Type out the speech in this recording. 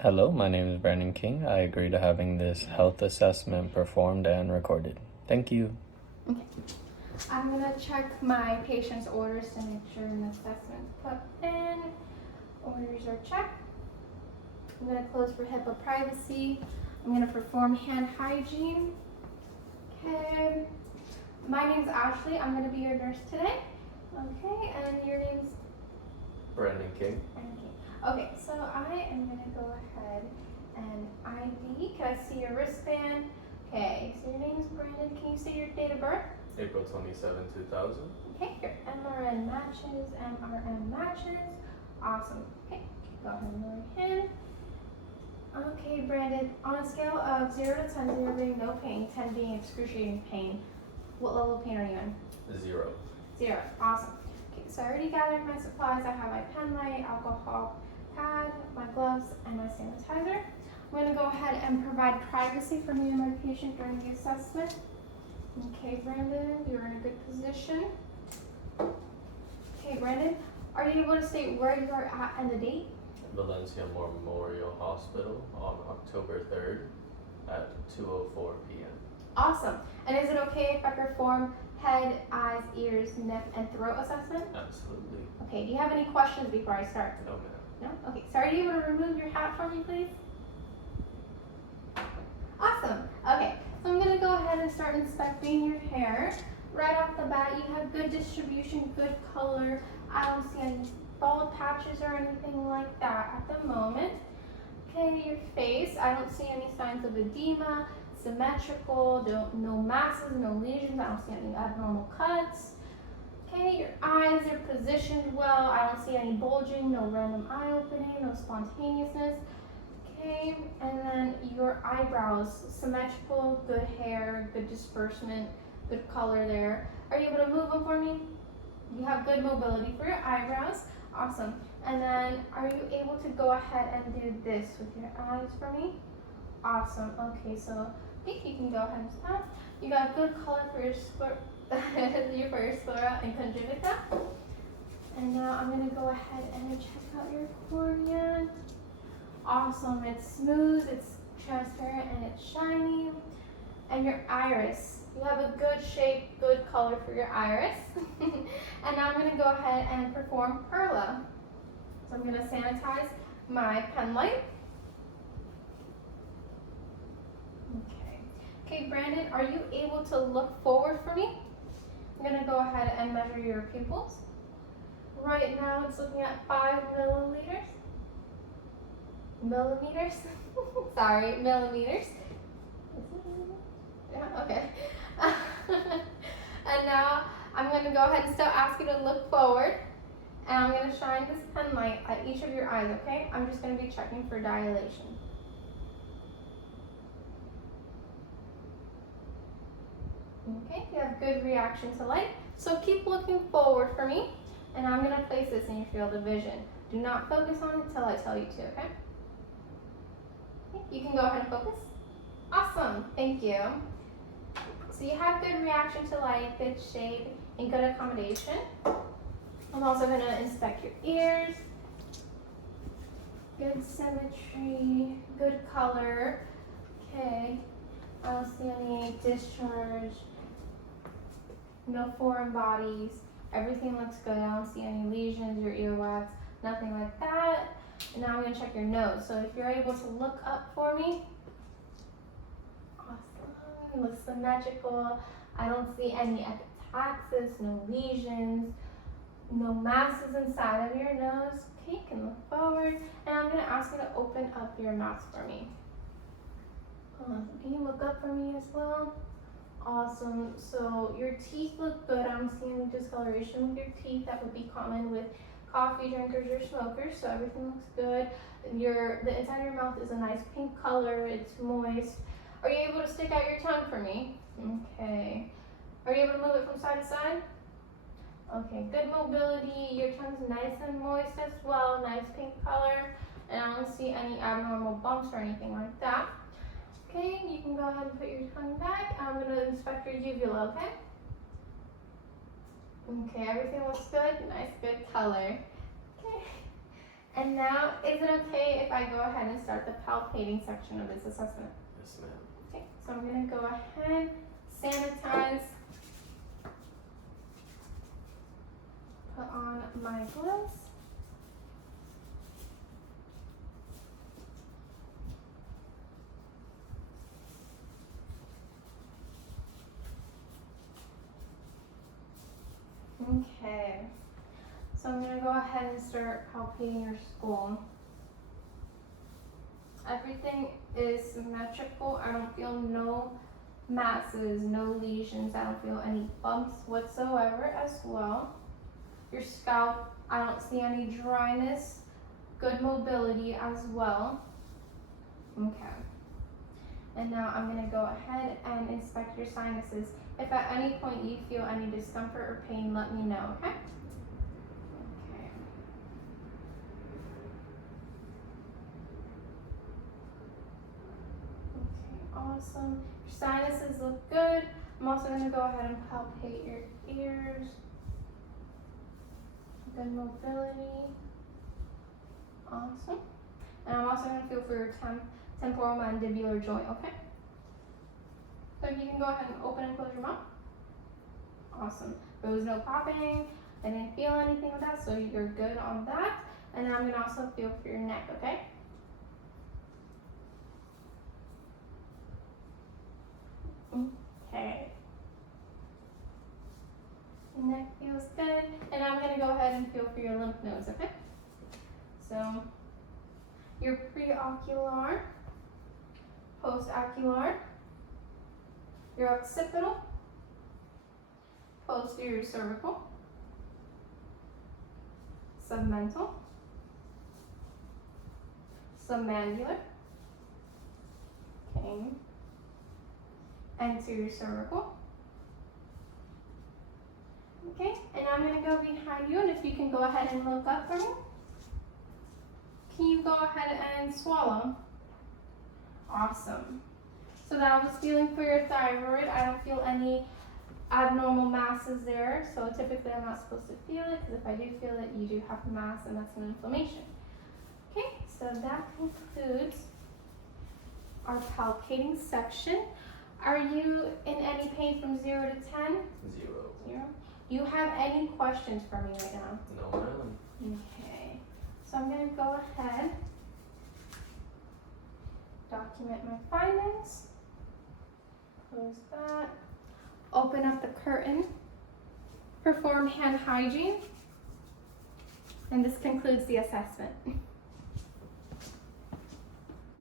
Hello, my name is Brandon King. I agree to having this health assessment performed and recorded. Thank you. Okay. I'm going to check my patient's orders to make sure an assessment's put in. Orders are checked. I'm going to close for HIPAA privacy. I'm going to perform hand hygiene. Okay. My name's Ashley. I'm going to be your nurse today. Okay, and your name's? Brandon King. Brandon King. Okay, so I am going to go ahead and ID. Can I see your wristband? Okay, so your name is Brandon. Can you say your date of birth? April 27, 2000. Okay, your MRN matches, MRN matches. Awesome. Okay, go ahead and log in. Okay, Brandon, on a scale of 0 to 10, 0 being no pain, 10 being excruciating pain, what level of pain are you in? 0. 0. Awesome. Okay, so I already gathered my supplies. I have my pen light, alcohol pad, my gloves, and my sanitizer. I'm going to go ahead and provide privacy for me and my patient during the assessment. Okay, Brandon, you're in a good position. Okay, Brandon, are you able to state where you are at and the date? Valencia Memorial Hospital on October 3rd at 2:04 p.m. Awesome. And is it okay if I perform head, eyes, ears, neck, and throat assessment? Absolutely. Okay, do you have any questions before I start? No, ma'am. No? Okay, so are you able to remove your hat for me, please? Awesome. Okay, so I'm going to go ahead and start inspecting your hair. Right off the bat, you have good distribution, good color. I don't see any bald patches or anything like that at the moment. Okay, your face, I don't see any signs of edema, symmetrical, no masses, no lesions. I don't see any abnormal cuts. Okay, your eyes are positioned well. I don't see any bulging, no random eye opening, no spontaneousness. Okay, and then your eyebrows, symmetrical, good hair, good disbursement, good color there. Are you able to move them for me? You have good mobility for your eyebrows. Awesome. And then are you able to go ahead and do this with your eyes for me? Awesome. Okay, so I think you can go ahead and stop. You got good color for your sclera and conjunctiva. And now I'm going to go ahead and check out your cornea. Awesome. It's smooth, it's transparent, and it's shiny. And your iris. You have a good shape, good color for your iris. And now I'm going to go ahead and perform Perla. So I'm going to sanitize my pen light. Okay. Okay, Brandon, are you able to look forward for me? I'm going to go ahead and measure your pupils. Right now it's looking at 5 milliliters. Millimeters? Sorry, millimeters. Yeah, okay. And now I'm going to go ahead and still ask you to look forward. And I'm going to shine this pen light at each of your eyes, okay? I'm just going to be checking for dilation. Okay, you have good reaction to light. So keep looking forward for me. And I'm going to place this in your field of vision. Do not focus on it until I tell you to, okay? You can go ahead and focus. Awesome, thank you. So you have good reaction to light, good shade, and good accommodation. I'm also going to inspect your ears. Good symmetry, good color. Okay, I don't see any discharge, no foreign bodies. Everything looks good. I don't see any lesions or earwax, nothing like that. And now I'm going to check your nose. So if you're able to look up for me. Awesome. It looks symmetrical. I don't see any epistaxis, no lesions, no masses inside of your nose. Okay, you can look forward. And I'm going to ask you to open up your mouth for me. Can you look up for me as well? Awesome. So your teeth look good. I don't see any discoloration with your teeth. That would be common with coffee drinkers or smokers, so everything looks good. The inside of your mouth is a nice pink color. It's moist. Are you able to stick out your tongue for me? Okay. Are you able to move it from side to side? Okay, good mobility. Your tongue's nice and moist as well. Nice pink color. And I don't see any abnormal bumps or anything like that. Okay, you can go ahead and put your tongue back. I'm going to inspect your uvula, okay? Okay, everything looks good. Nice, good color. Okay. And now, is it okay if I go ahead and start the palpating section of this assessment? Yes, ma'am. Okay, so I'm gonna go ahead, sanitize, put on my gloves. Okay, so I'm gonna go ahead and start palpating your skull. Everything is symmetrical. I don't feel no masses, no lesions. I don't feel any bumps whatsoever as well. Your scalp, I don't see any dryness, good mobility as well. Okay. And now I'm gonna go ahead and inspect your sinuses. If at any point you feel any discomfort or pain, let me know, okay? Okay. Okay, awesome. Your sinuses look good. I'm also gonna go ahead and palpate your ears. Good mobility. Awesome. And I'm also gonna feel for your temporal mandibular joint, okay? So if you can go ahead and open and close your mouth. Awesome. There was no popping. I didn't feel anything with that, so you're good on that. And then I'm gonna also feel for your neck, okay? Okay. Neck feels good. And I'm gonna go ahead and feel for your lymph nodes, okay? So your preocular, postocular, your occipital, posterior cervical, submental, submandibular, okay, anterior cervical, okay, and I'm going to go behind you, and if you can go ahead and look up for me. Can you go ahead and swallow? Awesome. So that I was feeling for your thyroid. I don't feel any abnormal masses there. So typically I'm not supposed to feel it, because if I do feel it, you do have a mass and that's an inflammation. Okay, so that concludes our palpating section. Are you in any pain from 0 to 10? 0. 0. You have any questions for me right now? No, ma'am. Okay, so I'm going to go ahead, document my findings, close that, open up the curtain, perform hand hygiene, and this concludes the assessment.